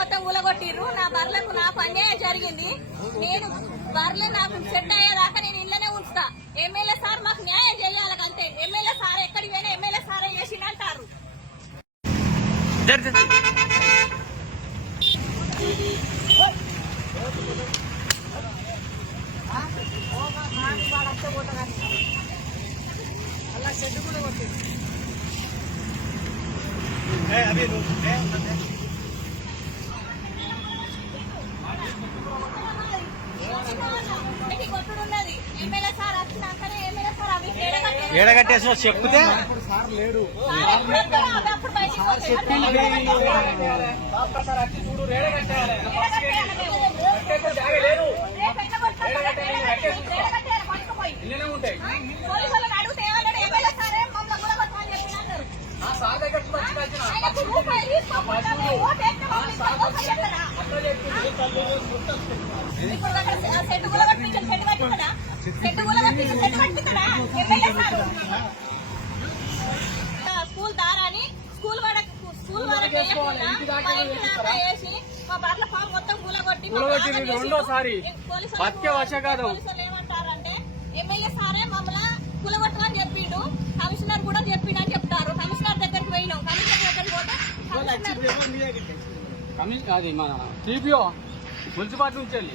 మొత్తం ఊలగొట్టిర్రు. నా బర్లకు నాకు అన్యాయం జరిగింది. నేను బర్లు నాకు సెట్ అయ్యేదాకా నేను ఇళ్ళనే ఉంచుతా. ఎమ్మెల్యే సార్ మాకు న్యాయం చేయాలి అంతే ఎమ్మెల్యే సార్ ఎక్కడికి పోయినా ఎమ్మెల్యే సార్ చేసిందంటారు. జర జర. ఇంటికి ఎమ్మెల్యే ఏడగట్టేసి చెప్తే? సార్ ఎప్పుడు వస్తారో అవి స్కూల్ దారాని స్కూల్ వరకు స్కూల్ వరకు వేసి మా బర్ల ఫామ్ మొత్తం కూలగొట్టి రెండోసారి. పోలీసులు ఏమంటారంటే ఎమ్మెల్యే సారే మమ్మల్ని కూలగొట్టమని చెప్పిండు కమిషనర్ కూడా చెప్పిండు అని చెప్తారు. కమిషనర్ దగ్గరికి పోయినాం. కమిషనర్ దగ్గరికి పోతే అది మన టీపీఓ మున్సిపాలిటీ నుంచి వెళ్ళి.